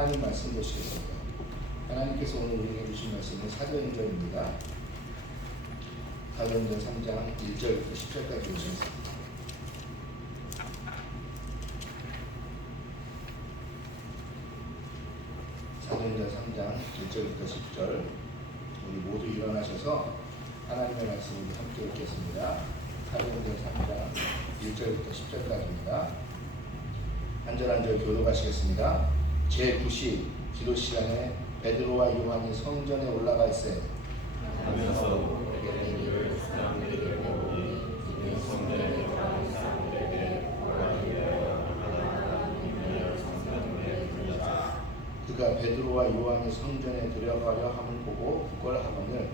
하나님 말씀 보시겠습니다. 하나님께서 오늘 우리에게 주신 말씀은 사도행전입니다. 사도행전 3장 1절부터 10절까지 보시겠습니다. 사도행전 3장 1절부터 10절, 우리 모두 일어나셔서 하나님의 말씀을 함께 읽겠습니다. 사도행전 3장 1절부터 10절까지입니다. 한 절 한 절 교독하시겠습니다. 제9시 기도 시간에 베드로와 요한이 성전에 올라가 있어요. 그가 베드로와 요한이 성전에 들어가려 함을 보고 그걸 하거늘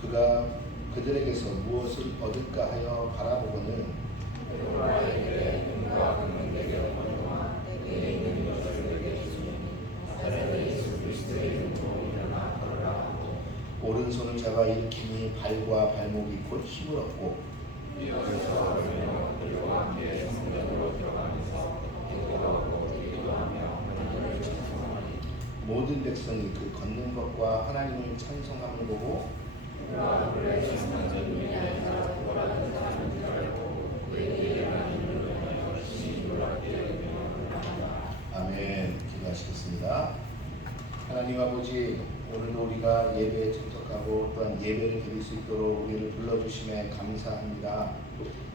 그가 그들에게서 무엇을 얻을까 하여 바라보거늘 오른손을 잡아 일으키니 발과 발목이 곧 힘을 얻고 모든 백성이 그 걷는 것과 하나님을 찬송함을 보고 아멘. 기도하시겠습니다. 하나님 아버지, 오늘도 우리가 예배에 참석하고 또한 예배를 드릴 수 있도록 우리를 불러주심에 감사합니다.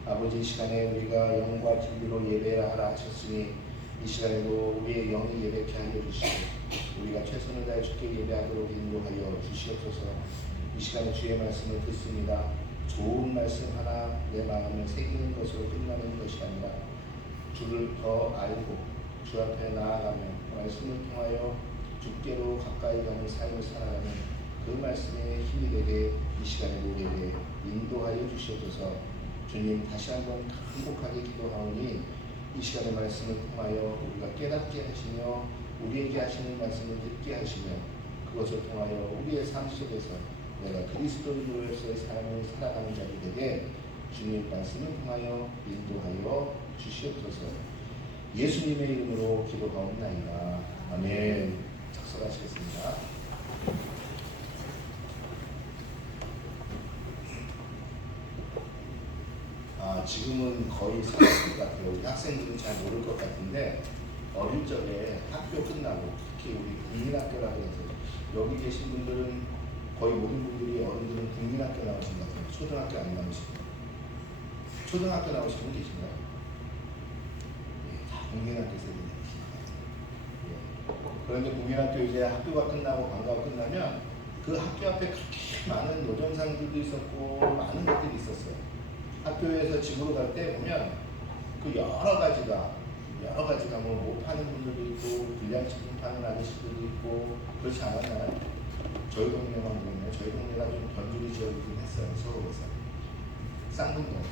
아버지, 이 시간에 우리가 영과 진리로 예배하라 하셨으니 이 시간에도 우리의 영이 예배케 하여 주시고 우리가 최선을 다해 주께 예배하도록 인도하여 주시옵소서. 이 시간에 주의 말씀을 듣습니다. 좋은 말씀 하나 내 마음을 새기는 것으로 끝나는 것이 아니라 주를 더 알고 주 앞에 나아가며 말씀을 통하여 주께로 가까이 가는 삶을 살아가는 그 말씀의 힘이 되게 이 시간에 우리에게 인도하여 주시옵소서. 주님, 다시 한번 간곡하게 기도하오니 이 시간의 말씀을 통하여 우리가 깨닫게 하시며 우리에게 하시는 말씀을 듣게 하시며 그것을 통하여 우리의 삶 속에서 내가 그리스도인으로서의 삶을 살아가는 자리 되게 주님의 말씀을 통하여 인도하여 주시옵소서. 예수님의 이름으로 기도하옵나이다. 아멘. 작성하시겠습니다. 지금은 거의 사라질 것 같아요. 우리 학생들은 잘 모를 것 같은데 어릴 적에 학교 끝나고 특히 우리 국민학교라고 해서 여기 계신 분들은 거의 모든 분들이 어른들은 국민학교 나오신 것 같아요. 초등학교 안 나오신 분. 초등학교 나오신 분 계신가요? 예, 다 국민학교 세대들이 계신 것 같아요. 예. 그런데 국민학교 이제 학교가 끝나고 방과가 끝나면 그 학교 앞에 그렇게 많은 노점상들도 있었고 많은 것들이 있었어요. 학교에서 집으로 갈 때 보면 그 여러 가지가 뭐 못 파는 분들도 있고 불량식품 파는 아저씨들도 있고 그렇지 않았나요? 저희 동네만 보면 저희 동네가 좀 변두리 지역이긴 했어요. 서울에서 쌍문동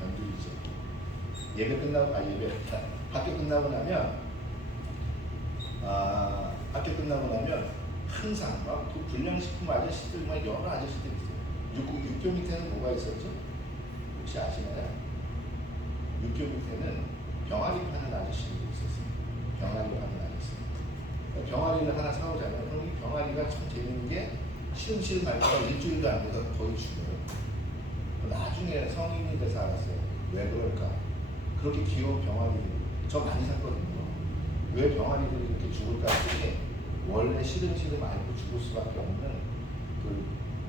변두리 지역. 예배 끝나고 학교 끝나고 나면 항상 막 그 불량식품 아저씨들 막 여러 아저씨들이 있어요. 육교 밑에는 뭐가 있었죠? 혹시 아시나요? 육교 밑에는 병아리 파는 아저씨들이 있었어요. 병아리 파는 아저씨. 병아리를 하나 사오잖아요. 그럼 이 병아리가 참 재밌는 게 시름시름 말다가 일주일도 안 돼서 거의 죽어요. 나중에 성인이 돼서 알았어요. 왜 그럴까? 그렇게 귀여운 병아리들 저 많이 샀거든요. 왜 병아리들이 이렇게 죽을까 했더니 원래 시름시름 앓고 죽을 수밖에 없는 그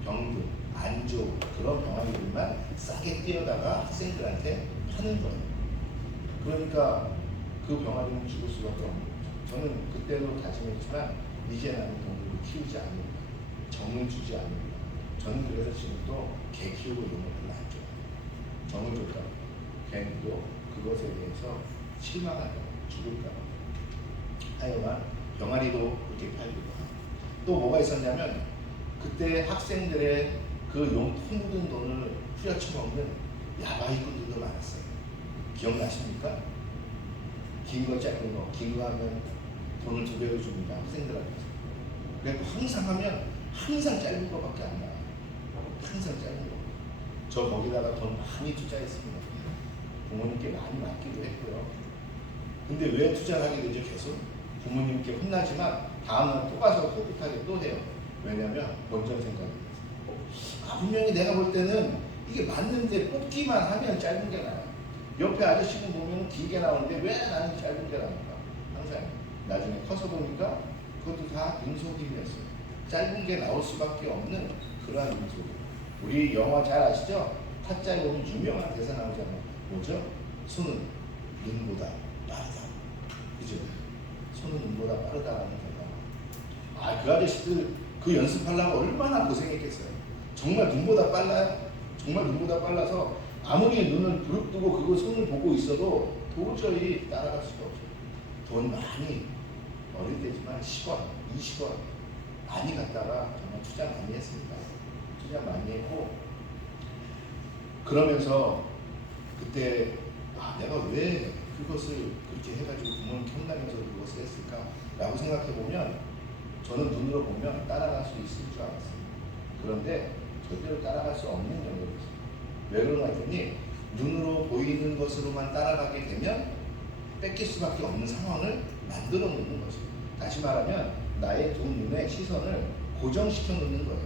병들, 안 좋은 그런 병아리들만 싸게 띄어다가 학생들한테 파는 거예요. 그러니까 그 병아리는 죽을 수밖에 없는 거죠. 저는 그때도 다짐했지만 이제 나는 동물을 키우지 않는다. 정을 주지 않는다. 저는 그래서 지금도 개 키우고 이런 거 별로 안 좋아해요. 정을 줬다. 걔는 또 그것에 대해서 실망한다. 죽을까. 하여간 병아리도 그렇게 팔기도 하고. 또 뭐가 있었냐면 그때 학생들의 그 용품 묻은 돈을 후려쳐 먹는 야바이꾼들도 많았어요. 기억나십니까? 긴 거 짧은 거, 긴 거 하면 돈을 2배로 줍니다. 학생들한테. 그래서 항상 하면 항상 짧은 거밖에 안 나와요. 항상 짧은 거. 저 거기다가 돈 많이 투자했습니다. 부모님 부모님께 많이 맡기도 했고요. 근데 왜 투자를 하게 되죠? 계속 부모님께 혼나지만 다음날 또 가서 꿋꿋하게 또 해요. 왜냐면 본전 생각이 분명히 내가 볼 때는 이게 맞는데 뽑기만 하면 짧은 게 나와요. 옆에 아저씨는 보면 길게 나오는데 왜 나는 짧은 게 나올까? 항상 나중에 커서 보니까 그것도 다 능속임이었어요. 짧은 게 나올 수밖에 없는 그러한 능속임. 우리 영화 잘 아시죠? 타짜에 보면 유명한 대사 나오잖아요. 뭐죠? 손은 눈보다 빠르다. 그죠? 손은 눈보다 빠르다라는 대사. 그 아저씨들 그 연습하려고 얼마나 고생했겠어요. 정말 눈보다 빨라요. 정말 눈보다 빨라서 아무리 눈을 부릅뜨고 그거 손을 보고 있어도 도저히 따라갈 수가 없어요. 돈 많이 어릴 때지만 10원, 20원 많이 갖다가 정말 투자 많이 했습니다. 투자 많이 했고 그러면서 그때 내가 왜 그것을 그렇게 해가지고 부모님 혼나면서 그것을 했을까 라고 생각해 보면 저는 눈으로 보면 따라갈 수 있을 줄 알았어요. 그런데 절대로 따라갈 수 없는 영역이었어요. 왜 그런가 했더니 눈으로 보이는 것으로만 따라가게 되면 뺏길 수밖에 없는 상황을 만들어 놓는 것이에요. 다시 말하면 나의 두 눈의 시선을 고정시켜 놓는 거예요.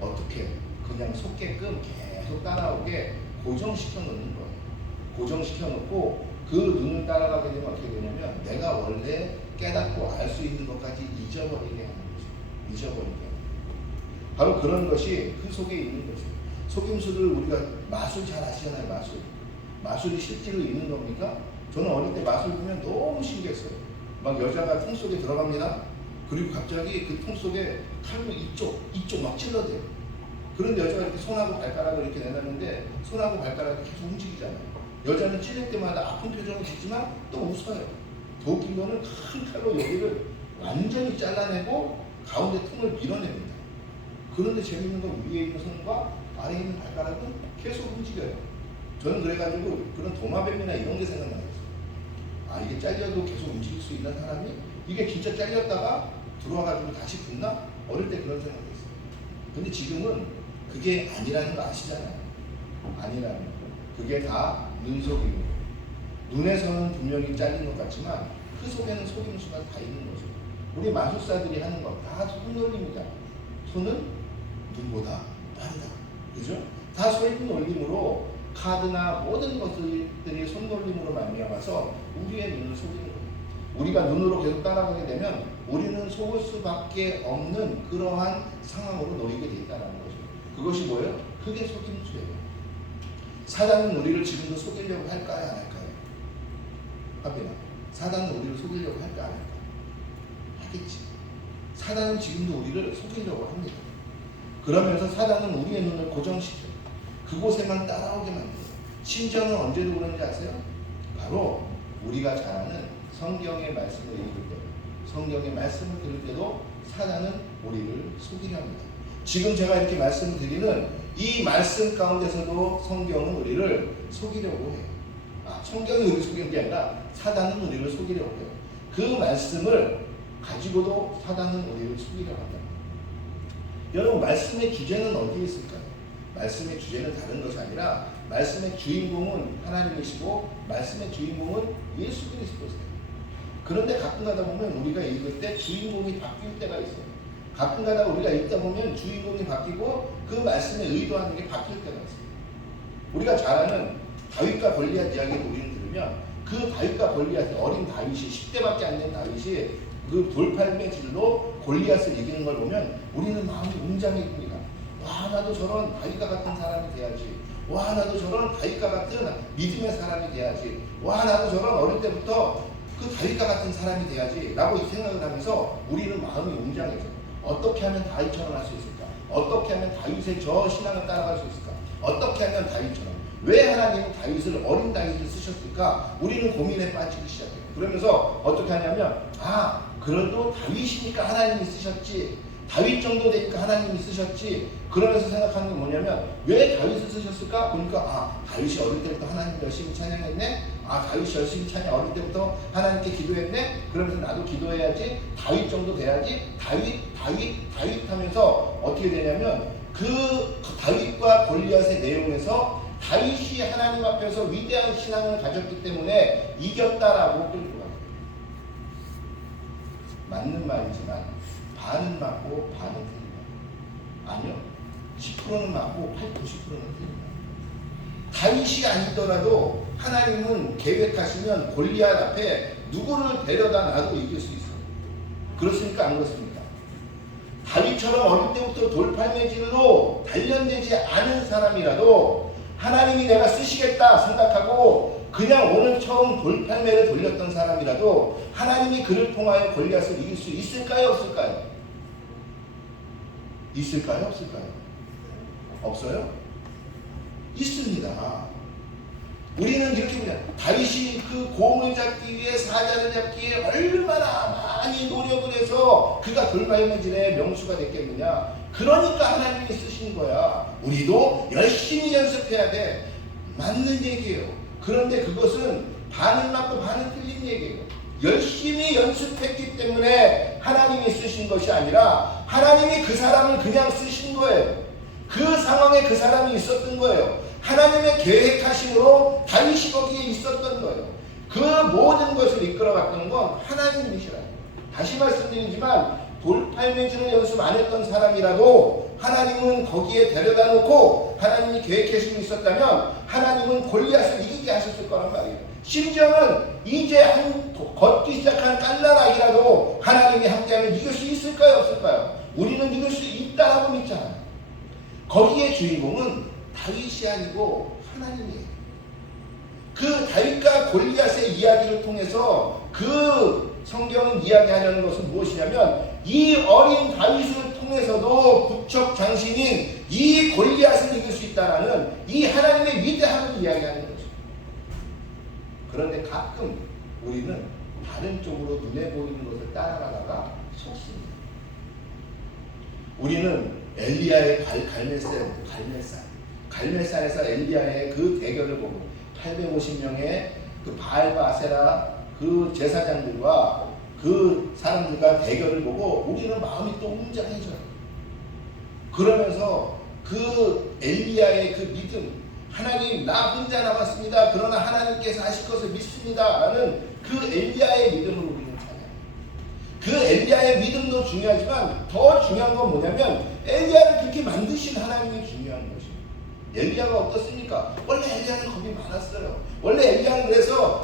어떻게? 그냥 속게끔 계속 따라오게 고정시켜 놓는 거예요. 고정시켜 놓고 그 눈을 따라가게 되면 어떻게 되냐면 내가 원래 깨닫고 알 수 있는 것까지 잊어버리게 하는 거죠. 잊어버리게. 바로 그런 것이 그 속에 있는 거죠. 속임수를 우리가 마술 잘 아시잖아요. 마술. 마술이 실제로 있는 겁니까? 저는 어릴 때 마술 보면 너무 신기했어요. 막 여자가 통 속에 들어갑니다. 그리고 갑자기 그 통 속에 칼로 이쪽 막 찔러대요. 그런데 여자가 이렇게 손하고 발가락을 이렇게 내놨는데 손하고 발가락이 계속 움직이잖아요. 여자는 찔릴 때마다 아픈 표정을 짓지만 또 웃어요. 더 웃긴 거는 큰 칼로 여기를 완전히 잘라내고 가운데 통을 밀어냅니다. 그런데 재밌는 건 위에 있는 손과 아래에 있는 발가락은 계속 움직여요. 저는 그래가지고 그런 도마뱀이나 이런 게 생각나요. 이게 잘려도 계속 움직일 수 있는 사람이 이게 진짜 잘렸다가 들어와가지고 다시 붙나? 어릴 때 그런 생각이 있어요. 근데 지금은 그게 아니라는 거 아시잖아요. 아니라는 거. 그게 다 눈속임이에요. 눈에서는 분명히 잘린 것 같지만 그 속에는 속임수가 다 있는 거죠. 우리 마술사들이 하는 거 다 손놀림이다. 손은 눈보다 빠르다. 그죠? 다 손놀림으로 카드나 모든 것들이 손놀림으로 말미암아서 우리의 눈을 속이는 거예요. 우리가 눈으로 계속 따라가게 되면 우리는 속을 수밖에 없는 그러한 상황으로 놓이게 돼 있다는 거죠. 그것이 뭐예요? 그게 속임수예요. 사단은 우리를 지금도 속이려고 할까요? 안 할까요? 합니다. 사단은 우리를 속이려고 할까? 안 할까? 하겠지. 사단은 지금도 우리를 속이려고 합니다. 그러면서 사단은 우리의 눈을 고정시켜 그곳에만 따라오게 만들어요. 심지어는 언제도 그런지 아세요? 바로 우리가 잘 아는 성경의 말씀을 읽을 때, 성경의 말씀을 들을 때도 사단은 우리를 속이려 합니다. 지금 제가 이렇게 말씀을 드리는 이 말씀 가운데서도 성경은 우리를 속이려고 해요. 성경이 우리를 속이는 게 아니라 사단은 우리를 속이려고 해요. 그 말씀을 가지고도 사단은 우리를 속이려고 한다. 여러분, 말씀의 주제는 어디에 있을까요? 말씀의 주제는 다른 것이 아니라 말씀의 주인공은 하나님이시고 말씀의 주인공은 예수 그리스도세요. 그런데 가끔 가다 보면 우리가 읽을 때 주인공이 바뀔 때가 있어요. 가끔 가다 우리가 읽다 보면 주인공이 바뀌고 그 말씀에 의도하는 게 바뀔 때가 있어요. 우리가 잘 아는 다윗과 골리앗 이야기를 우리는 들으면 그 다윗과 골리앗, 어린 다윗이 10대밖에 안 된 다윗이 그 돌팔매질로 골리앗을 이기는 걸 보면 우리는 마음이 웅장해집니다. 와, 나도 저런 다윗과 같은 사람이 돼야지. 와, 나도 저런 다윗과 같은 믿음의 사람이 돼야지. 와, 나도 저런 어릴 때부터 그 다윗과 같은 사람이 돼야지 라고 생각을 하면서 우리는 마음이 웅장해져. 어떻게 하면 다윗처럼 할 수 있을까? 어떻게 하면 다윗의 저 신앙을 따라갈 수 있을까? 어떻게 하면 다윗처럼? 왜 하나님은 다윗을 어린 다윗을 쓰셨을까? 우리는 고민에 빠지기 시작해요. 그러면서 어떻게 하냐면 그래도 다윗이니까 하나님이 쓰셨지. 다윗 정도 되니까 하나님이 쓰셨지. 그러면서 생각하는 게 뭐냐면 왜 다윗을 쓰셨을까? 보니까 다윗이 어릴 때부터 하나님 열심히 찬양했네. 다윗이 열심히 찬양 어릴 때부터 하나님께 기도했네. 그러면서 나도 기도해야지. 다윗 정도 돼야지. 다윗 하면서 어떻게 되냐면 그 다윗과 골리앗의 내용에서 다윗이 하나님 앞에서 위대한 신앙을 가졌기 때문에 이겼다라고 끌고 가요. 맞는 말이지만 반은 맞고 반은 틀립니다. 아니요. 10%는 맞고 90%는 틀립니다. 다윗이 아니더라도 하나님은 계획하시면 골리앗 앞에 누구를 데려다 놔도 이길 수 있어요. 그렇습니까? 안 그렇습니까? 다윗처럼 어릴 때부터 돌팔매질로 단련되지 않은 사람이라도 하나님이 내가 쓰시겠다 생각하고 그냥 오늘 처음 돌팔매를 돌렸던 사람이라도 하나님이 그를 통하여 골리앗을 이길 수 있을까요? 없을까요? 있을까요? 없을까요? 없어요? 있습니다. 우리는 이렇게 보냐, 다윗이 그 공을 잡기 위해 사자를 잡기 위해 얼마나 많이 노력을 해서 그가 돌팔매질의 명수가 됐겠느냐. 그러니까 하나님이 쓰신 거야. 우리도 열심히 연습해야 돼. 맞는 얘기예요. 그런데 그것은 반은 맞고 반은 틀린 얘기예요. 열심히 연습했기 때문에 하나님이 쓰신 것이 아니라 하나님이 그 사람을 그냥 쓰신 거예요. 그 상황에 그 사람이 있었던 거예요. 하나님의 계획하심으로 다윗이 거기에 있었던 거예요. 그 모든 것을 이끌어갔던 건 하나님이시라요. 다시 말씀드리지만 돌팔매질을 연습 안 했던 사람이라도 하나님은 거기에 데려다 놓고 하나님이 계획하심이 있었다면 하나님은 골리앗을 이기게 하셨을 거란 말이에요. 심지어는 이제 걷기 시작한 깐난아기라도 하나님이 함께하면 이길 수 있을까요? 없을까요? 우리는 이길 수 있다라고 믿잖아요. 거기에 주인공은 다윗이 아니고 하나님이에요. 그 다윗과 골리앗의 이야기를 통해서 그 성경은 이야기하려는 것은 무엇이냐면 이 어린 다윗을 통해서도 부척 장신인 이 골리앗을 이길 수 있다라는 이 하나님의 위대함을 이야기하는 거죠. 그런데 가끔 우리는 다른 쪽으로 눈에 보이는 것을 따라가다가 속습니다. 우리는 엘리야의 갈멜산에서 엘리야의 그 대결을 보고 850명의 그 바알과 아세라 그 제사장들과 그 사람들과 대결을 보고 우리는 마음이 또 웅장해져요. 그러면서 그 엘리야의 그 믿음, 하나님 나 혼자 남았습니다. 그러나 하나님께서 하실 것을 믿습니다. 라는 그 엘리야의 믿음을 우리는 찾아요. 그 엘리야의 믿음도 중요하지만 더 중요한 건 뭐냐면 엘리야를 그렇게 만드신 하나님이 중요한 것이에요. 엘리야가 어떻습니까? 원래 엘리야는 겁이 많았어요. 원래 엘리야는 그래서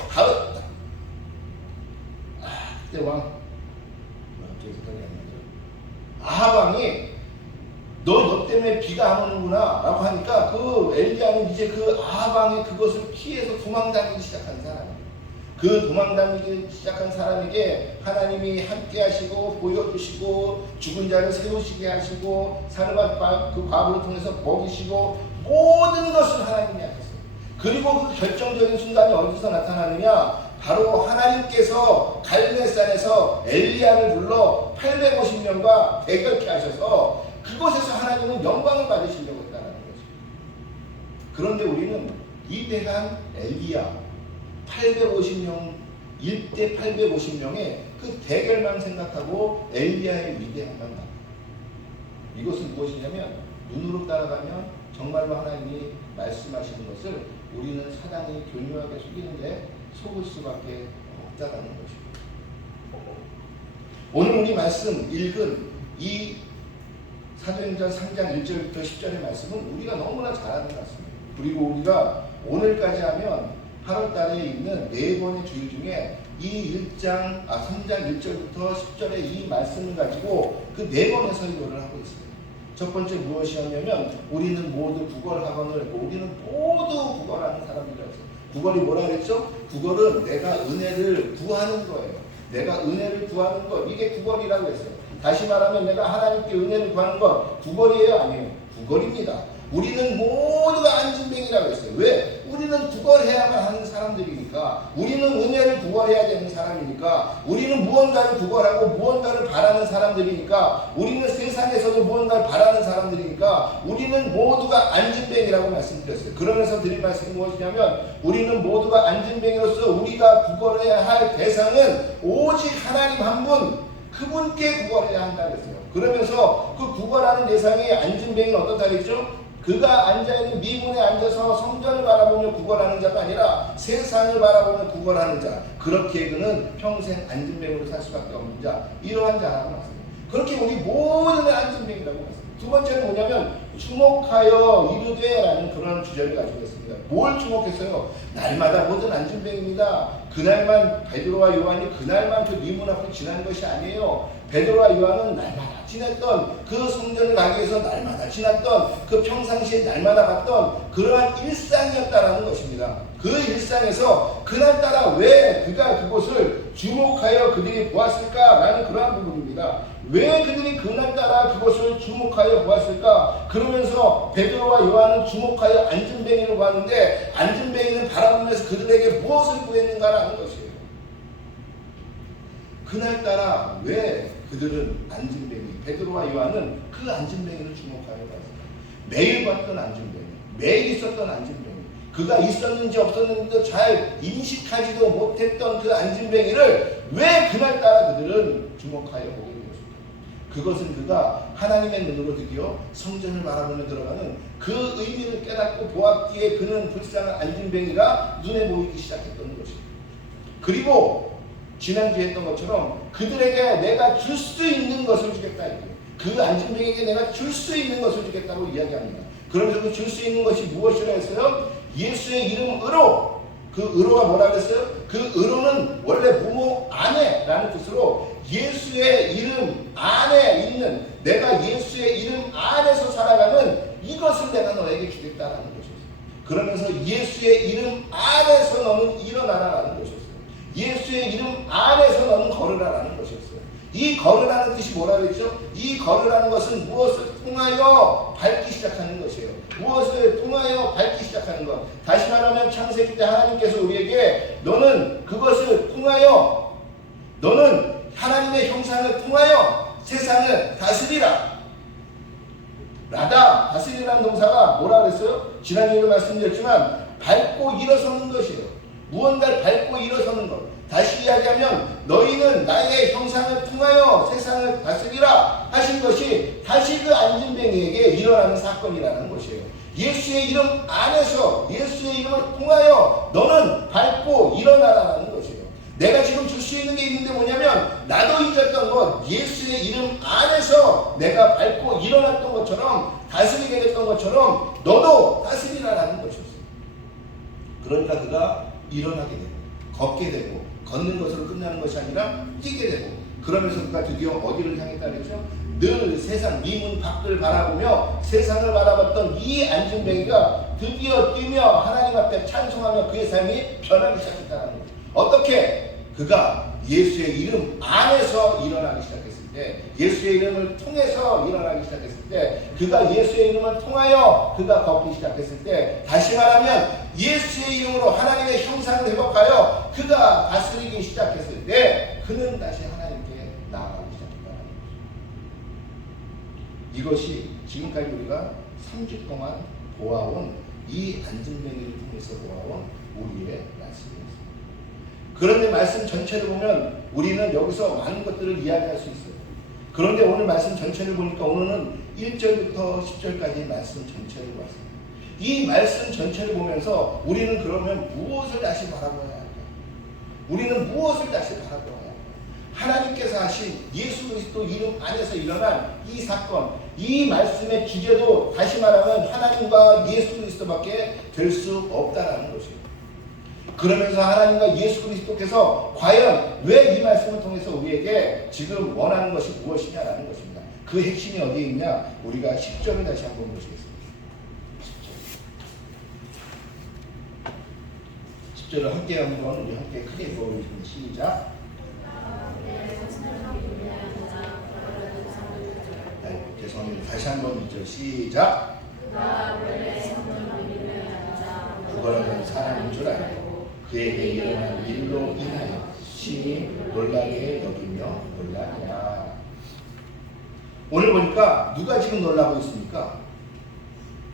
그때 아하방이 너 때문에 비가 안 오는구나 라고 하니까 그 엘리야는 이제 그 아하방의 그것을 피해서 도망다니기 시작한 사람이에요. 그 도망다니기 시작한 사람에게 하나님이 함께 하시고 보여주시고 죽은 자를 세우시게 하시고 사르밧 그 과부를 통해서 먹이시고 모든 것을 하나님이 하셨어요. 그리고 그 결정적인 순간이 어디서 나타나느냐, 바로 하나님께서 갈멜산에서 엘리야를 불러 850명과 대결케 하셔서 그곳에서 하나님은 영광을 받으시려고 했다는 거죠. 그런데 우리는 위대한 엘리야 850명, 1대 850명의 그 대결만 생각하고 엘리야의 위대함만 봐. 이것은 무엇이냐면 눈으로 따라가면 정말로 하나님이 말씀하시는 것을 우리는 사단이 교묘하게 속이는데 속을 수밖에 없다라는 것입니다. 오늘 우리 말씀 읽은 이 사도행전 3장 1절부터 10절의 말씀은 우리가 너무나 잘 아는 말씀입니다. 그리고 우리가 오늘까지 하면 8월 달에 있는 4번의 주일 중에 이 3장 1절부터 10절의 이 말씀을 가지고 그 4번의 설교를 하고 있어요. 첫 번째 무엇이었냐면 우리는 모두 국어를 학원을 했고 우리는 모두 국어라는 사람들이었어요. 국어이 뭐라 그랬죠? 국어는 내가 은혜를 구하는 거예요. 내가 은혜를 구하는 것, 이게 국어이라고 했어요. 다시 말하면 내가 하나님께 은혜를 구하는 것, 국어이에요? 아니에요? 국어입니다. 우리는 모두가 안진뱅이라고 했어요. 왜? 우리는 구걸해야만 하는 사람들이니까, 우리는 은혜를 구걸해야 되는 사람이니까, 우리는 무언가를 구걸하고 무언가를 바라는 사람들이니까, 우리는 세상에서도 무언가를 바라는 사람들이니까 우리는 모두가 안진뱅이라고 말씀드렸어요. 그러면서 드린 말씀이 무엇이냐면 우리는 모두가 안진뱅이로서 우리가 구걸해야 할 대상은 오직 하나님 한 분, 그분께 구걸해야 한다고 했어요. 그러면서 그 구걸하는 대상이 안진뱅이는 어떻다 그랬죠? 그가 앉아있는 미문에 앉아서 성전을 바라보며 구걸하는 자가 아니라 세상을 바라보며 구걸하는 자, 그렇게 그는 평생 안진뱅이로 살 수밖에 없는 자, 이러한 자라고 말씀합니다. 그렇게 우리 모든 안진뱅이라고 말씀합니다. 두 번째는 뭐냐면 주목하여 이르되 라는 그런 주제를 가지고 있습니다. 뭘 주목했어요? 날마다 모든 안진뱅이입니다. 그날만 베드로와 요한이 그날만 그 미문 앞을 지나는 것이 아니에요. 베드로와 요한은 날마다 지냈던 그 성전을 가기 위해서 날마다 지났던 그 평상시에 날마다 갔던 그러한 일상이었다라는 것입니다. 그 일상에서 그날따라 왜 그가 그곳을 주목하여 그들이 보았을까라는 그러한 부분입니다. 왜 그들이 그날따라 그것을 주목하여 보았을까? 그러면서 베드로와 요한은 주목하여 안진뱅이를 보았는데 안진뱅이는 바라보면서 그들에게 무엇을 구했는가라는 것이에요. 그날따라 왜 그들은 안진뱅이, 베드로와 요한은 그 안진뱅이를 주목하여 보았을까? 매일 봤던 안진뱅이, 매일 있었던 안진뱅이, 그가 있었는지 없었는지도 잘 인식하지도 못했던 그 안진뱅이를 왜 그날따라 그들은 주목하여 보게 되었을까? 그것은 그가 하나님의 눈으로 드디어 성전을 바라보며 들어가는 그 의미를 깨닫고 보았기에 그는 불쌍한 안진뱅이가 눈에 보이기 시작했던 것입니다. 그리고 지난주에 했던 것처럼 그들에게 내가 줄 수 있는 것을 주겠다. 그 안진뱅이에게 내가 줄 수 있는 것을 주겠다고 이야기합니다. 그러면서 그 줄 수 있는 것이 무엇이라 했어요? 예수의 이름 의로. 그 의로가 뭐라 그랬어요? 그 의로는 원래 부모 안에라는 뜻으로 예수의 이름 안에 있는, 내가 예수의 이름 안에서 살아가는 이것을 내가 너에게 주겠다라는 것이었어요. 그러면서 예수의 이름 안에서 너는 일어나라라는 것이었어요. 예수의 이름 안에서 너는 걸으라라는 것이었어요. 이 걸으라는 뜻이 뭐라 그랬죠? 이 걸으라는 것은 무엇을 통하여 밟기 시작하는 것이에요. 무엇을 통하여 밟기 시작하는 것. 다시 말하면 창세기 때 하나님께서 우리에게 너는 그것을 통하여, 너는 하나님의 형상을 통하여 세상을 다스리라. 라다, 다스리라는 동사가 뭐라 그랬어요? 지난주에도 말씀드렸지만 밟고 일어서는 것이에요. 무언가를 밟고 일어서는 것. 다시 이야기하면 너희는 나의 형상을 통하여 세상을 다스리라 하신 것이 다시 그 안진뱅이에게 일어나는 사건이라는 것이에요. 예수의 이름 안에서 예수의 이름을 통하여 너는 밟고 일어나라는 것이에요. 내가 지금 줄 수 있는 게 있는데 뭐냐면 나도 잊었던 것, 예수의 이름 안에서 내가 밟고 일어났던 것처럼, 다스리게 됐던 것처럼 너도 다스리라라는 것이었어요. 그러니까 그가 일어나게 되고 걷게 되고 걷는 것으로 끝나는 것이 아니라 뛰게 되고, 그러면서 그가 드디어 어디를 향했다 그랬죠? 늘 세상 미문 밖을 바라보며 세상을 바라봤던 이 안진뱅이가 드디어 뛰며 하나님 앞에 찬송하며 그의 삶이 변하기 시작했다는 거예요. 어떻게? 그가 예수의 이름 안에서 일어나기 시작했을 때, 예수의 이름을 통해서 일어나기 시작했을 때, 그가 예수의 이름을 통하여 그가 걷기 시작했을 때, 다시 말하면 예수의 이름으로 하나님의 형상을 회복하여 그가 다스리기 시작했을 때 그는 다시 하나님께 나아가기 시작했다는 것입니다. 이것이 지금까지 우리가 3주 동안 보아온 이 안진뱅이를 통해서 보아온 우리의 말씀입니다. 그런데 말씀 전체를 보면 우리는 여기서 많은 것들을 이야기할 수 있어요. 그런데 오늘 말씀 전체를 보니까 오늘은 1절부터 10절까지 말씀 전체를 봤습니다. 이 말씀 전체를 보면서 우리는 그러면 무엇을 다시 바라보아야 할까? 우리는 무엇을 다시 바라보아야 할까? 하나님께서 하신 예수 그리스도 이름 안에서 일어난 이 사건, 이 말씀의 주제도 다시 말하면 하나님과 예수 그리스도밖에 될 수 없다라는 것입니다. 그러면서 하나님과 예수 그리스도께서 과연 왜 이 말씀을 통해서 우리에게 지금 원하는 것이 무엇이냐라는 것입니다. 그 핵심이 어디에 있냐? 우리가 10절을 다시 한번 보시겠습니다. 10절을 함께 한번 우리 함께 크게 읽어보겠습니다. 시작. 네, 죄송합니다. 다시 한번 2절 시작. 구걸하는 사람인 줄 알고 그에게 일어난 일로 인하여 심히 놀라게 여기며 놀라니라. 오늘 보니까 누가 지금 놀라고 있습니까?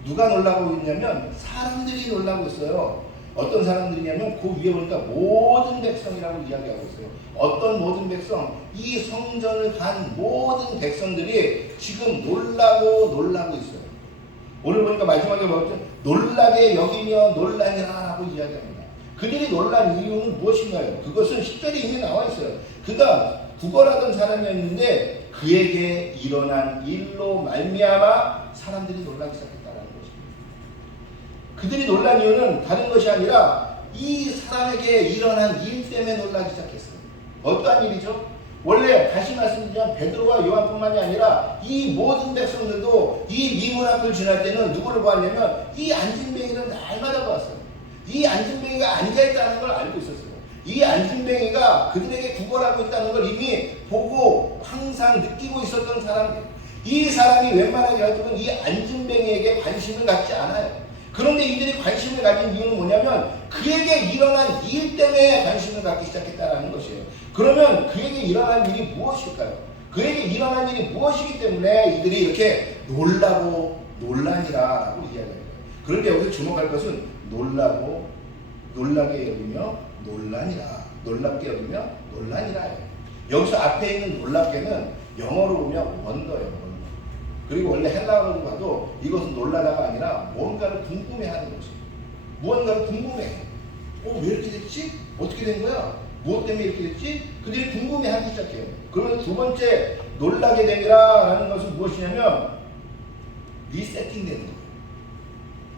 누가 놀라고 있냐면 사람들이 놀라고 있어요. 어떤 사람들이냐면 그 위에 보니까 모든 백성이라고 이야기하고 있어요. 어떤 모든 백성? 이 성전을 간 모든 백성들이 지금 놀라고 있어요. 오늘 보니까 마지막에 뭐였죠? 놀라게 여기며 놀라니라 라고 이야기합니다. 그들이 놀란 이유는 무엇인가요? 그것은 10절에 이미 나와 있어요. 그가 구걸하던 사람이었는데 그에게 일어난 일로 말미암아 사람들이 놀라기 시작했다는 것입니다. 그들이 놀란 이유는 다른 것이 아니라 이 사람에게 일어난 일 때문에 놀라기 시작했어요. 어떠한 일이죠? 원래 다시 말씀드리면 베드로와 요한뿐만이 아니라 이 모든 백성들도 이 미문 앞을 지날 때는 누구를 보았냐면 이 안진뱅이를 날마다 보았어요. 이 안진뱅이가 앉아있다는 걸 알고 있었어요. 이 안진뱅이가 그들에게 구걸하고 있다는 걸 이미 보고 항상 느끼고 있었던 사람들. 이 사람이 웬만하게 가지고는 이 안진뱅이에게 관심을 갖지 않아요. 그런데 이들이 관심을 가진 이유는 뭐냐면 그에게 일어난 일 때문에 관심을 갖기 시작했다는 것이에요. 그러면 그에게 일어난 일이 무엇일까요? 그에게 일어난 일이 무엇이기 때문에 이들이 이렇게 놀라고 놀라니라라고 이야기합니다. 그런데 여기서 주목할 것은 놀라고 놀라게 여기며 놀라니라. 놀랍게 여기며 놀라니라예요. 여기서 앞에 있는 놀랍게는 영어로 보면 원더예요. 그리고 원래 헬라어로 봐도 이것은 놀라다가 아니라 뭔가를 궁금해하는 것이에요. 무언가를 궁금해. 왜 이렇게 됐지? 어떻게 된 거야? 무엇 때문에 이렇게 됐지? 그들이 궁금해하기 시작해요. 그러면 두 번째 놀라게 되리라라는 것은 무엇이냐면 리세팅되는 거예요.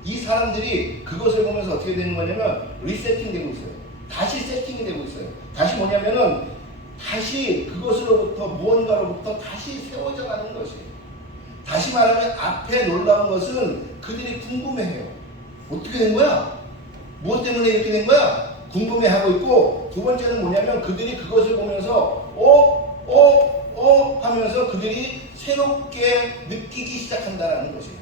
이 사람들이 그것을 보면서 어떻게 되는 거냐면 리세팅되고 있어요. 다시 세팅이 되고 있어요. 다시 뭐냐면은 다시 그것으로부터 무언가로부터 다시 세워져 가는 것이에요. 다시 말하면 앞에 놀라운 것은 그들이 궁금해해요. 어떻게 된 거야? 무엇 때문에 이렇게 된 거야? 궁금해하고 있고, 두 번째는 뭐냐면 그들이 그것을 보면서 하면서 그들이 새롭게 느끼기 시작한다는 것이에요.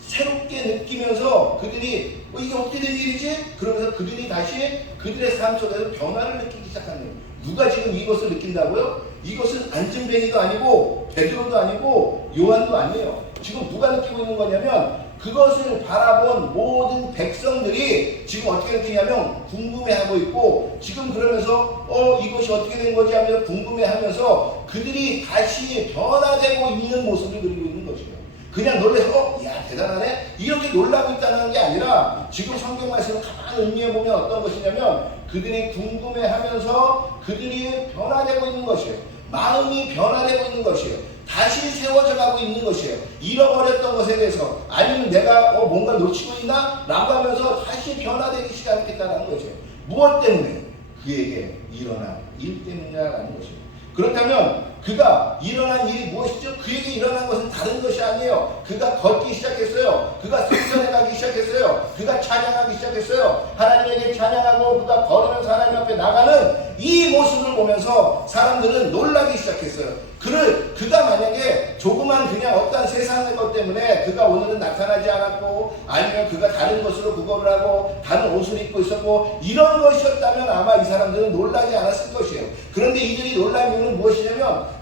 새롭게 느끼면서 그들이 이게 어떻게 된 일이지? 그러면서 그들이 다시 그들의 삶 속에서 변화를 느끼기 시작하는 거예요. 누가 지금 이것을 느낀다고요? 이것은 안진뱅이도 아니고 베드로도 아니고 요한도 아니에요. 지금 누가 느끼고 있는 거냐면 그것을 바라본 모든 백성들이 지금 어떻게 느끼냐면 궁금해하고 있고, 지금 그러면서 이것이 어떻게 된 거지 하면서 궁금해하면서 그들이 다시 변화되고 있는 모습을 그리고 있는 것이에요. 그냥 놀래서 야 대단하네 이렇게 놀라고 있다는 게 아니라 지금 성경 말씀을 가만히 음미해보면 어떤 것이냐면 그들이 궁금해하면서 그들이 변화되고 있는 것이에요. 마음이 변화되고 있는 것이에요. 다시 세워져 가고 있는 것이에요. 잃어버렸던 것에 대해서 아니면 내가 뭔가 놓치고 있나? 라고 하면서 다시 변화되기 시작했다는 것이에요. 무엇 때문에? 그에게 일어난 일 때문이라는 것이에요. 그렇다면 그가 일어난 일이 무엇이죠? 그에게 일어난 것은 다른 것이 아니에요. 그가 걷기 시작했어요. 그가 성전에 가기 시작했어요. 그가 찬양하기 시작했어요. 하나님에게 찬양하고 그가 걸으면서 하나님 앞에 나가는 이 모습을 보면서 사람들은 놀라기 시작했어요. 그가 만약에 조그만 그냥 어떤 세상의 것 때문에 그가 오늘은 나타나지 않았고 아니면 그가 다른 것으로 구걸을 하고 다른 옷을 입고 있었고 이런 것이었다면 아마 이 사람들은 놀라지 않았을 것이에요. 그런데 이들이 놀란 이유는 무엇이냐면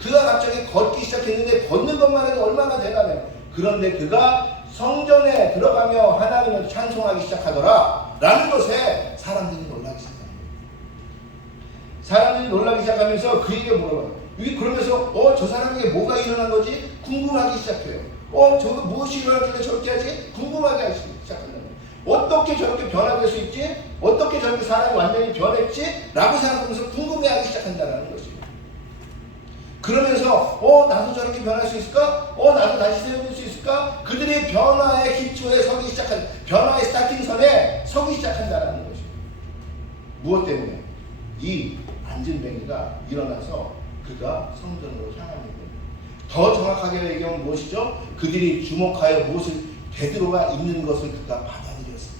그가 갑자기 걷기 시작했는데 걷는 것만 해도 얼마나 대단해요. 그런데 그가 성전에 들어가며 하나님을 찬송하기 시작하더라 라는 것에 사람들이 놀라기 시작합니다. 사람들이 놀라기 시작하면서 그에게 물어봐요. 그러면서 저 사람에게 뭐가 일어난 거지? 궁금하기 시작해요. 저거 무엇이 일어나길래 저렇게 하지? 궁금하게 하기 시작한다. 어떻게 저렇게 변화될 수 있지? 어떻게 저렇게 사람이 완전히 변했지? 라고 생각하면서 궁금해하기 시작한다는 것이에요. 그러면서 나도 저렇게 변할 수 있을까? 나도 다시 세워질 수 있을까? 그들이 변화의 기초에 서기 시작한, 변화의 스타팅선에 서기 시작한다는 것이에요. 무엇 때문에? 이 안진뱅이가 일어나서 그가 성전으로 향하는 거예요. 더 정확하게 얘기하면 무엇이죠? 그들이 주목하여 무엇을 베드로가 있는 것을 그가 받아들였을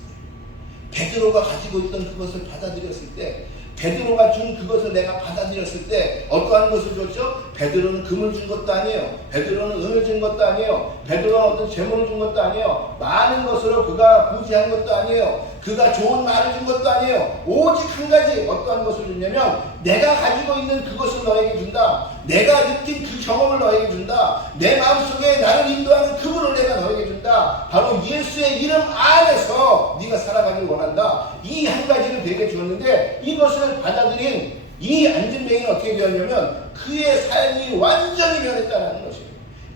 때, 베드로가 가지고 있던 그것을 받아들였을 때, 베드로가 준 그것을 내가 받아들였을 때 어떠한 것을 줬죠? 베드로는 금을 준 것도 아니에요. 베드로는 은을 준 것도 아니에요. 베드로는 어떤 재물을 준 것도 아니에요. 많은 것으로 그가 부지한 것도 아니에요. 그가 좋은 말을 준 것도 아니에요. 오직 한 가지 어떠한 것을 줬냐면 내가 가지고 있는 그것을 너에게 준다. 내가 느낀 그 경험을 너에게 준다. 내 마음속에 나를 인도하는 그분을 내가 너에게 준다. 바로 예수의 이름 안에서 네가 살아가길 원한다. 이 한 가지를 내게 주었는데 이것을 받아들인 이 안진뱅이는 어떻게 되었냐면 그의 삶이 완전히 변했다는 것이에요.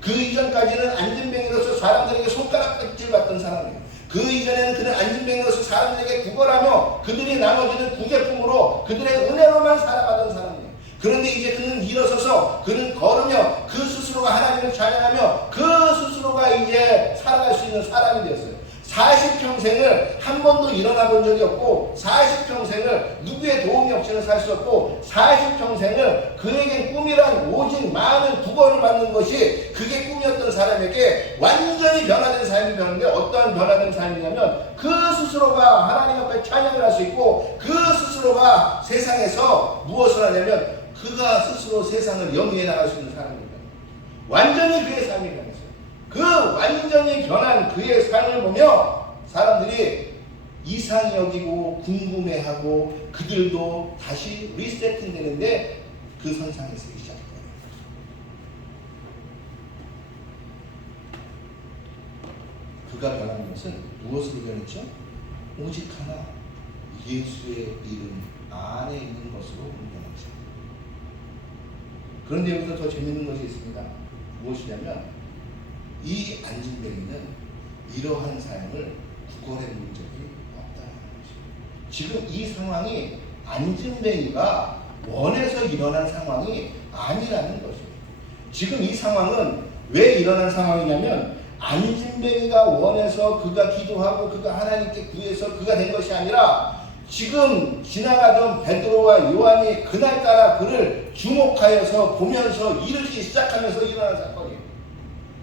그 이전까지는 안진뱅이로서 사람들에게 손가락질 받던 사람이에요. 그 이전에는 그는 안진뱅이로서 사람들에게 구걸하며 그들이 나눠주는 구제품으로 그들의 은혜로만 살아가던 사람이에요. 그런데 이제 그는 일어서서 그는 걸으며 그 스스로가 하나님을 찬양하며 그 스스로가 이제 살아갈 수 있는 사람이 되었어요. 40평생을 한 번도 일어나 본 적이 없고 40평생을 누구의 도움이 없이는 살 수 없고 40평생을 그에게 꿈이란 오직 많은 구걸을 받는 것이 그게 꿈이었던 사람에게 완전히 변화된 삶이 되는데 어떠한 변화된 삶이냐면 그 스스로가 하나님 앞에 찬양을 할 수 있고 그 스스로가 세상에서 무엇을 하냐면 그가 스스로 세상을 영위해 나갈 수 있는 사람입니다. 완전히 그의 삶이 변했어요. 그 완전히 변한 그의 삶을 보며 사람들이 이상히 여기고 궁금해하고 그들도 다시 리세팅 되는데 그 선상에서 시작해요. 그가 변한 것은 무엇으로 변했죠? 오직 하나 예수의 이름 안에 있는 것으로 변했죠. 그런데 여기서 더 재밌는 것이 있습니다. 무엇이냐면 이 안진뱅이는 이러한 삶을 구걸해 본 적이 없다는 것입니다. 지금 이 상황이 안진뱅이가 원해서 일어난 상황이 아니라는 것입니다. 지금 이 상황은 왜 일어난 상황이냐면 안진뱅이가 원해서 그가 기도하고 그가 하나님께 구해서 그가 된 것이 아니라 지금 지나가던 베드로와 요한이 그날따라 그를 주목하여서 보면서 일으키기 시작하면서 일어난 사건이에요.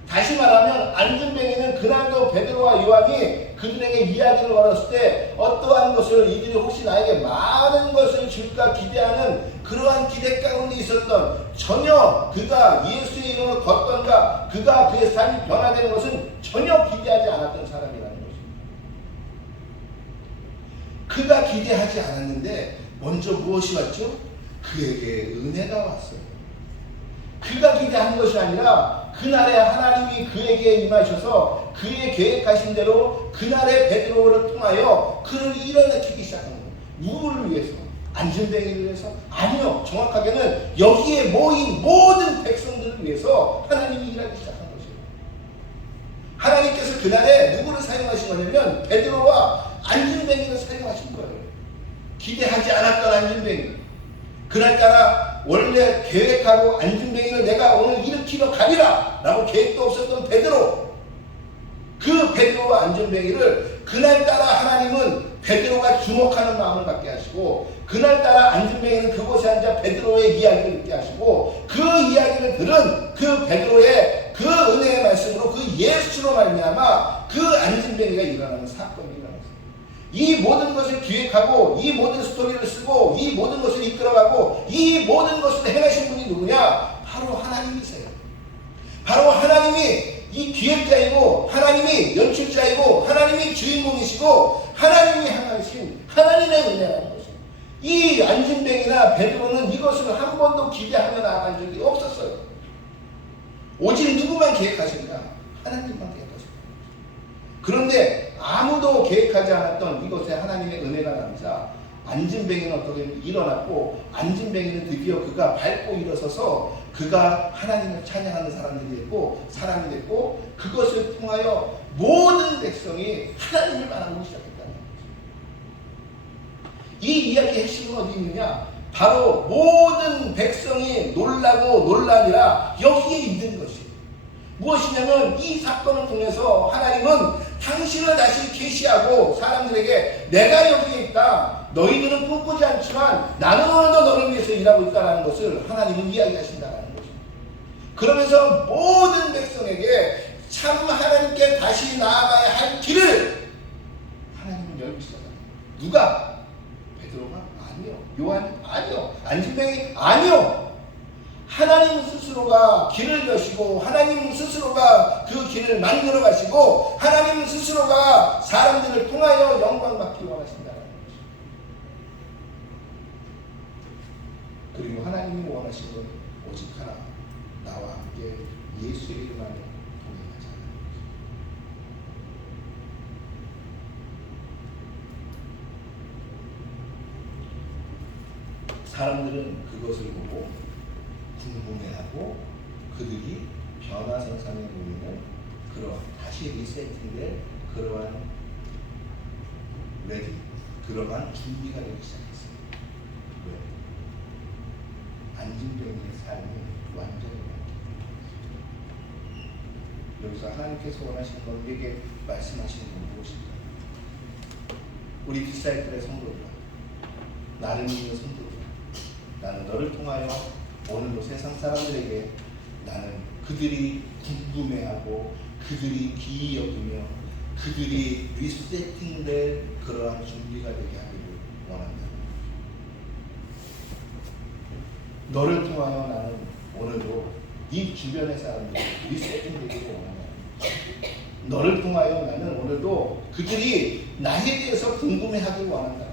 다시 말하면 안진뱅이는 그날도 베드로와 요한이 그들에게 이야기를 걸었을 때 어떠한 것을 이들이 혹시 나에게 많은 것을 줄까 기대하는 그러한 기대 가운데 있었던 전혀 그가 예수의 이름으로 걷던가 그가 그의 삶이 변화되는 것은 전혀 기대하지 않았던 사람이라는 것입니다. 그가 기대하지 않았는데 먼저 무엇이 왔죠? 그에게 은혜가 왔어요. 그가 기대한 것이 아니라 그날에 하나님이 그에게 임하셔서 그의 계획하신 대로 그날의 베드로를 통하여 그를 일어나키기 시작한 거예요. 누구를 위해서? 안진뱅이를 위해서? 아니요. 정확하게는 여기에 모인 모든 백성들을 위해서 하나님이 일하기 시작한 것이에요. 하나님께서 그날에 누구를 사용하신 거냐면 베드로와 안진뱅이를 사용하신 거예요. 기대하지 않았던 안진뱅이. 그날따라 원래 계획하고 안진뱅이를 내가 오늘 일으키러 가리라 라고 계획도 없었던 베드로, 그 베드로와 안진뱅이를 그날따라 하나님은 베드로가 주목하는 마음을 갖게 하시고 그날따라 안진뱅이는 그곳에 앉아 베드로의 이야기를 듣게 하시고 그 이야기를 들은 그 베드로의 그 은혜의 말씀으로 그 예수로 말미암아 그 안진뱅이가 일어나는 사건이 일어났어요. 이 모든 것을 기획하고 이 모든 스토리를 쓰고 이 모든 것을 이끌어가고 이 모든 것을 행하신 분이 누구냐? 바로 하나님이세요. 바로 하나님이 이 기획자이고 하나님이 연출자이고 하나님이 주인공이시고 하나님이 행하신 하나님의 은혜라는 것입니다. 이 안진뱅이나 베드로는 이것을 한 번도 기대하며 나아간 적이 없었어요. 오직 누구만 계획하십니까? 하나님만 계획하십니다. 그런데 아무도 계획하지 않았던 이것에 하나님의 은혜가 나면서 안진뱅이는 어떻게 일어났고 안진뱅이는 드디어 그가 밟고 일어서서 그가 하나님을 찬양하는 사람이 됐고 그것을 통하여 모든 백성이 하나님을 바라보기 시작했다는 거죠. 이 이야기의 핵심은 어디 있느냐? 바로 모든 백성이 놀라고 놀라니라 여기에 있는 것이에요. 무엇이냐면 이 사건을 통해서 하나님은 당신을 다시 계시하고 사람들에게 내가 여기에 있다. 너희들은 꿈꾸지 않지만 나는 오늘도 너를 위해서 일하고 있다는 것을 하나님은 이야기하신다는 것입니다. 그러면서 모든 백성에게 참 하나님께 다시 나아가야 할 길을 하나님은 열기 시작합니다. 누가? 베드로가? 아니요. 요한? 아니요. 안진뱅이? 아니요. 하나님 스스로가 길을 여시고 하나님 스스로가 그 길을 만들어 가시고 하나님 스스로가 사람들을 통하여 영광 받기 원하신다는 것입니다. 그리고 하나님이 원하신 건 오직 하나, 나와 함께 예수의 이름 안에 동행하자. 사람들은 그것을 보고 궁금해하고 그들이 변화선상에 놓이는 그런 다시 리세팅될 그러한 레디, 그러한 준비가 되기 시작했어요. 왜? 안진병의 삶이 완전히 바뀌었어요. 여기서 하나님께서 원하시는 건 우리에게 말씀하시는 건 무엇일까요? 우리 디사이플의 성도들아, 나를 믿는 성도들아, 나는 너를 통하여 오늘도 세상 사람들에게 나는 그들이 궁금해하고 그들이 기이 여기며 그들이 리세팅될 그러한 준비가 되게 하기를 원한다. 너를 통하여 나는 오늘도 네 주변의 사람들이 리세팅되기를 원한다. 너를 통하여 나는 오늘도 그들이 나에 대해서 궁금해하길 원한다.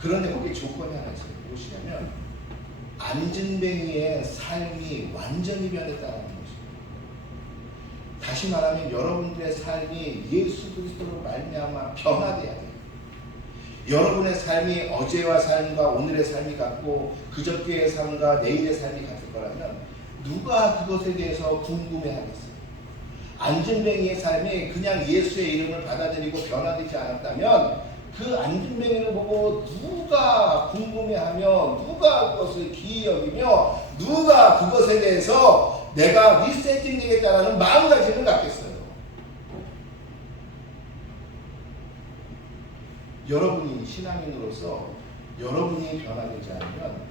그런데 거기 조건이 하나 있어요. 무엇이냐면 안진뱅이의 삶이 완전히 변했다는 것입니다. 다시 말하면 여러분들의 삶이 예수 그리스도로 말미암아 변화돼야 돼요. 여러분의 삶이 어제와 삶과 오늘의 삶이 같고 그저께의 삶과 내일의 삶이 같을 거라면 누가 그것에 대해서 궁금해하겠어요? 안진뱅이의 삶이 그냥 예수의 이름을 받아들이고 변화되지 않았다면 그 안진뱅이를 보고 누가 궁금해하며 누가 그것을 기이 여기며 누가 그것에 대해서 내가 리세팅 되겠다라는 마음가짐을 갖겠어요. 여러분이 신앙인으로서 여러분이 변화되지 않으면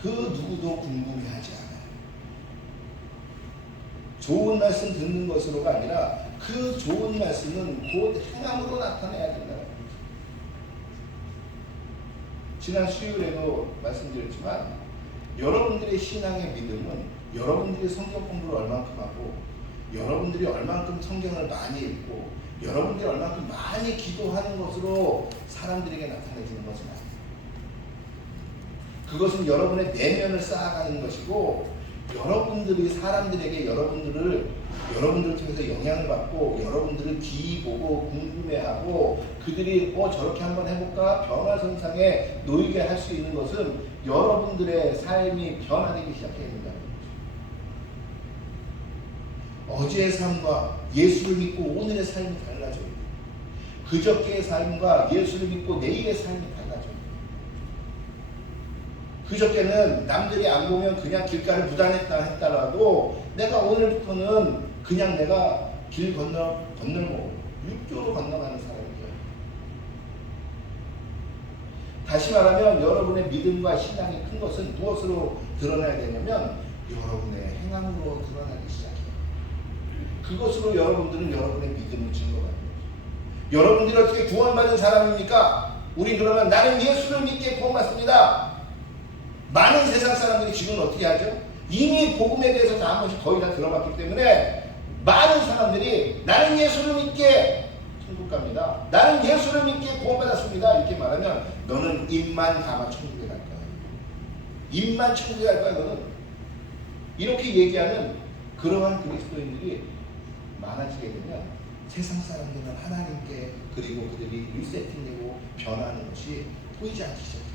그 누구도 궁금해하지 않아요. 좋은 말씀 듣는 것으로가 아니라 그 좋은 말씀은 곧 행함으로 나타내야 된다는 거죠. 지난 수요일에도 말씀드렸지만 여러분들의 신앙의 믿음은 여러분들이 성경 공부를 얼만큼 하고 여러분들이 얼만큼 성경을 많이 읽고 여러분들이 얼만큼 많이 기도하는 것으로 사람들에게 나타내지는 것은 아니에요. 그것은 여러분의 내면을 쌓아가는 것이고 여러분들이 사람들에게 여러분들을 통해서 영향을 받고 여러분들을 기이 보고 궁금해하고 그들이 저렇게 한번 해볼까 변화선상에 놓이게 할 수 있는 것은 여러분들의 삶이 변화되기 시작해야 된다는 거죠. 어제의 삶과 예수를 믿고 오늘의 삶이 달라져요. 그저께의 삶과 예수를 믿고 내일의 삶이 달라져요. 그저께는 남들이 안 보면 그냥 길가를 무단했다 했다라도 내가 오늘부터는 그냥 내가 길 건널고 육교로 건너가는 사람이에요. 다시 말하면 여러분의 믿음과 신앙이 큰 것은 무엇으로 드러나야 되냐면 여러분의 행함으로 드러나기 시작해요. 그것으로 여러분들은 여러분의 믿음을 증거하는 거죠. 여러분들이 어떻게 구원받은 사람입니까? 우리 그러면 나는 예수를 믿게 구원받습니다. 많은 세상 사람들이 지금 어떻게 하죠? 이미 복음에 대해서 다 한 번씩 거의 다 들어봤기 때문에 많은 사람들이 나는 예수를 믿게 천국 갑니다. 나는 예수를 믿게 구원받았습니다. 이렇게 말하면 너는 입만 담아 천국에 갈 거야. 입만 천국에 갈 거야 너는. 이렇게 얘기하는 그러한 그리스도인들이 많아지게 되면 세상 사람들은 하나님께 그리고 그들이 리세팅되고 변하는 것이 보이지 않기 시작해요.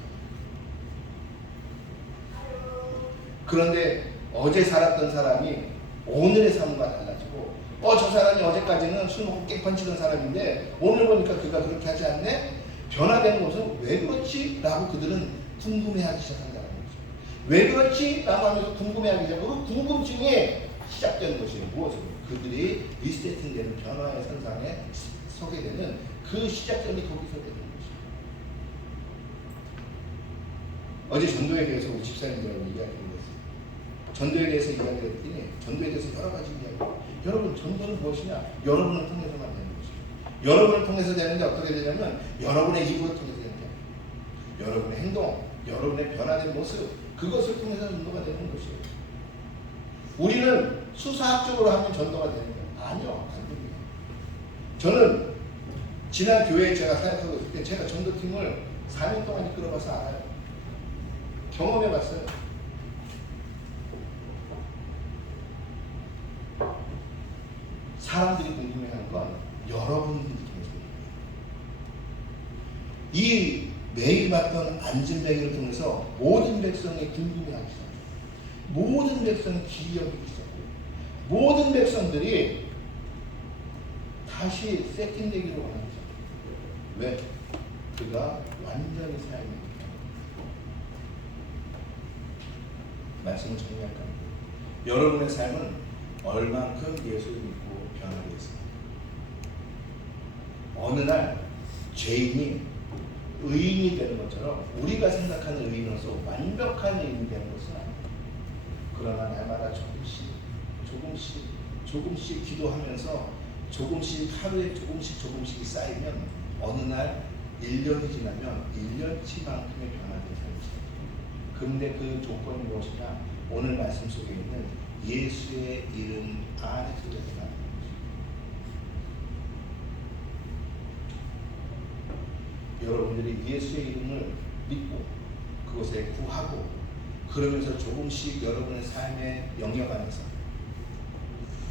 그런데 어제 살았던 사람이 오늘의 삶과 달라지고 저 사람이 어제까지는 술 먹고 깽판치던 사람인데 오늘 보니까 그가 그렇게 하지 않네? 변화된 것은 왜 그렇지? 라고 그들은 궁금해하기 시작한다는 거죠. 왜 그렇지? 라고 하면서 궁금해하기 시작하고 그 궁금증이 시작되는 것이에요. 무엇으로? 그들이 리세팅되는 변화의 선상에 서게 되는 그 시작점이 거기서 되는 것이죠. 어제 전도에 대해서 우리 집사님들하고 이야기를 전도에 대해서 이야기했더니 전도에 대해서 여러 가지 이야기. 여러분 전도는 무엇이냐? 여러분을 통해서만 되는 것이에요. 여러분을 통해서 되는데 어떻게 되냐면 여러분의 입으로 통해서 되는 거예요. 여러분의 행동, 여러분의 변화된 모습 그것을 통해서 전도가 되는 것이에요. 우리는 수사학적으로 하면 전도가 되는 거예요. 아니요. 안 됩니다. 저는 지난 교회에 제가 사역하고 있을 때 제가 전도팀을 4년 동안 이끌어봐서 알아요. 경험해봤어요. 사람들이 궁금해하는 건 여러분들이 통해서 이 매일 봤던 안진뱅이를 통해서 모든 백성이 궁금해하기 시작합니다. 모든 백성이 기이 여기기 시작해요. 모든 백성들이 다시 세팅되기로 원하죠. 왜? 그가 완전히 살아있는 말씀을 정리할까 합니다. 여러분의 삶은 얼만큼 예수를 믿고 변하게 있습니다. 어느 날 죄인이 의인이 되는 것처럼 우리가 생각하는 의인으로서 완벽한 의인이 되는 것은 아닙니다. 그러나 날마다 조금씩 기도하면서 조금씩 하루에 조금씩 쌓이면 어느 날 1년이 지나면 1년치만큼의 변화를 살죠. 그런데 그 조건이 무엇이냐? 오늘 말씀 속에 있는 예수의 이름 안에서 되는 여러분들이 예수의 이름을 믿고 그것에 구하고 그러면서 조금씩 여러분의 삶의 영역 안에서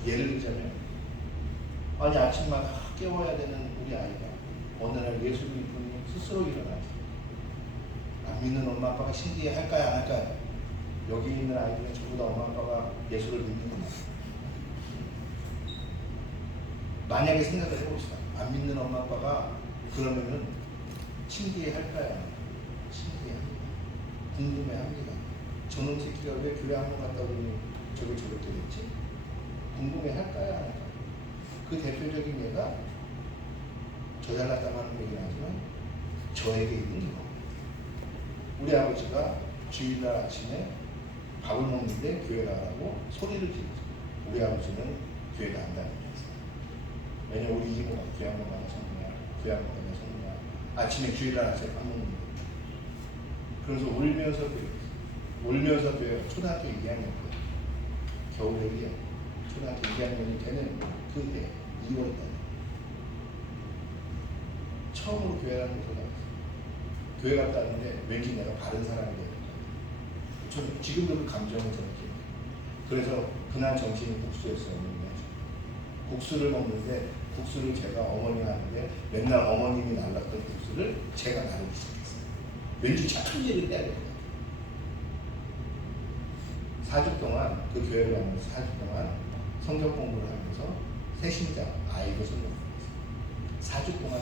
예를 들자면 아니 아침마다 깨워야 되는 우리 아이가 어느 날 예수를 믿으니 스스로 일어나지 안 믿는 엄마 아빠가 신기해 할까요 안 할까요? 여기 있는 아이들은 전부 다 엄마 아빠가 예수를 믿는구나. 만약에 생각을 해봅시다. 안 믿는 엄마 아빠가 그러면은 신기해 할까요? 신기해합니다. 궁금해합니다. 저놈 새끼가 왜 교회 한 번 갔다 오니 저렇게 됐지? 궁금해할까요? 안 할까요? 그 대표적인 예가 저 잘났다고 하는 얘기는 하지만 저에게 있는 이거. 우리 아버지가 주일날 아침에 밥을 먹는데 교회 가라고 소리를 지르죠. 우리 아버지는 교회 안 다니면서. 왜냐면 우리 이모가 교회 한 번 가면 성공이야. 교회 한 번 가면 성공이야. 아침에 주일날 아침에 밥 먹는 거예요. 그래서 울면서 돼요. 초등학교 2학년 때. 겨울에 초등학교 2학년이 되는 그때 2월달. 처음으로 교회 가는 걸 들어갔어요. 교회 갔다 왔는데 왠지 내가 바른 사람이 되는 거예요. 저는 지금도 그 감정을 저는 기억해요. 그래서 그날 점심이 국수였어요. 국수를 먹는데 국수를 제가 어머니가 하는데 맨날 어머님이 날랐던 국수를 제가 나누기 시작했어요. 왠지 착한 일을 해야 돼요. 4주 동안 그 교회를 하면서 4주 동안 성경 공부를 하면서 새신자 아이를 선물했어요. 4주 동안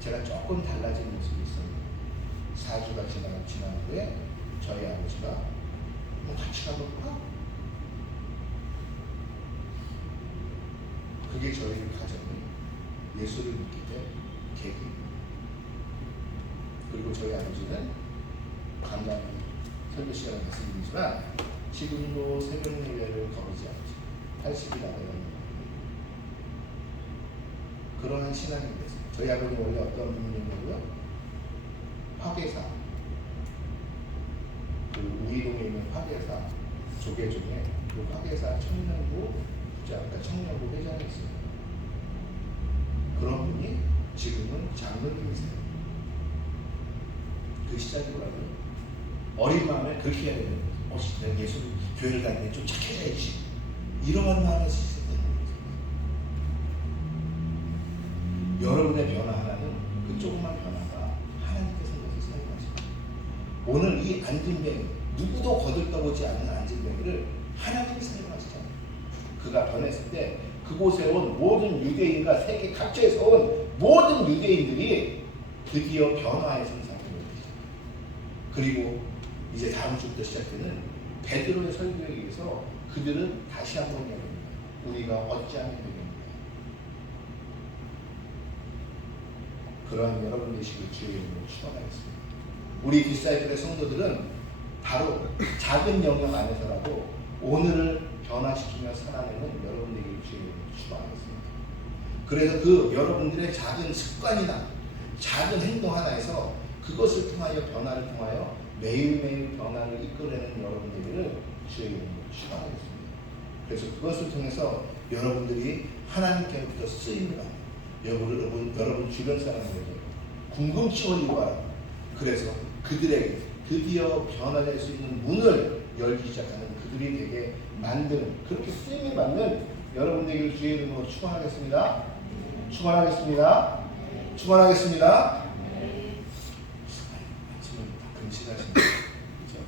제가 조금 달라진 모습이 있었는데 4주가 지난 후에 저희 아버지가 같이 가볼까? 그게 저희 가정이 예수를 믿게 된 계기입니다. 그리고 저희 아버지는 간단히 설교 시간에 말씀드리지만 지금도 새벽 예배를 거르지 않죠. 80이 다 되었는데 그러한 신앙이 됐어요. 저희 아버지는 원래 어떤 분이냐고요? 화계사 그 우이동에 있는 화계사 조계 중에 그 화계사 청년부 청년부 회장이 있어요. 그런 분이 지금은 장로님이세요. 그 시작이 뭐라고요? 어린 마음에 그렇게 해야 되는 거예요. 내가 예수 교회를 다니는데 좀 착해져야지. 이러한 마음에서 시작되는 거예요. 여러분의 변화 하나는 그 조그만 변화가 하나님께서 것을 사용하십니다. 오늘 이 안진뱅이 누구도 거들떠보지 않는 안진뱅이를 하나님이 사용하시잖아요. 그가 변했을 때 그곳에 온 모든 유대인과 세계 각지에서 온 모든 유대인들이 드디어 변화의 선상에 오르시죠. 그리고 이제 다음 주부터 시작되는 베드로의 설교에 의해서 그들은 다시 한번 이야기합니다. 우리가 어찌하면 되겠는가. 그러한 여러분 되시길 주의 이름으로 축원하겠습니다. 우리 디사이플의 성도들은 바로 작은 영역 안에서라도 오늘을 변화시키며 살아내는 여러분 되기를 주의 이름으로 축원하겠습니다. 그래서 그 여러분들의 작은 습관이나 작은 행동 하나에서 그것을 통하여 변화를 통하여 매일매일 변화를 이끌어내는 여러분 되기를 주의 이름으로 축원하겠습니다. 그래서 그것을 통해서 여러분들이 하나님께로부터 쓰임을 받는 여러분 주변 사람들에게 궁금증을 유발하고 그래서 그들에게 드디어 변화될 수 있는 문을 열기 시작하는 그들이 되게 만드는 그렇게 쓰임을 받는 여러분 되기를 주의 이름으로 축원하겠습니다. 축원하겠습니다. 축원하겠습니다. 아침은 다 금식하십니다. 그렇죠?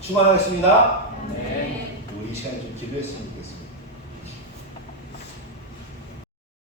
축원하겠습니다. 시간에 좀 기도했으면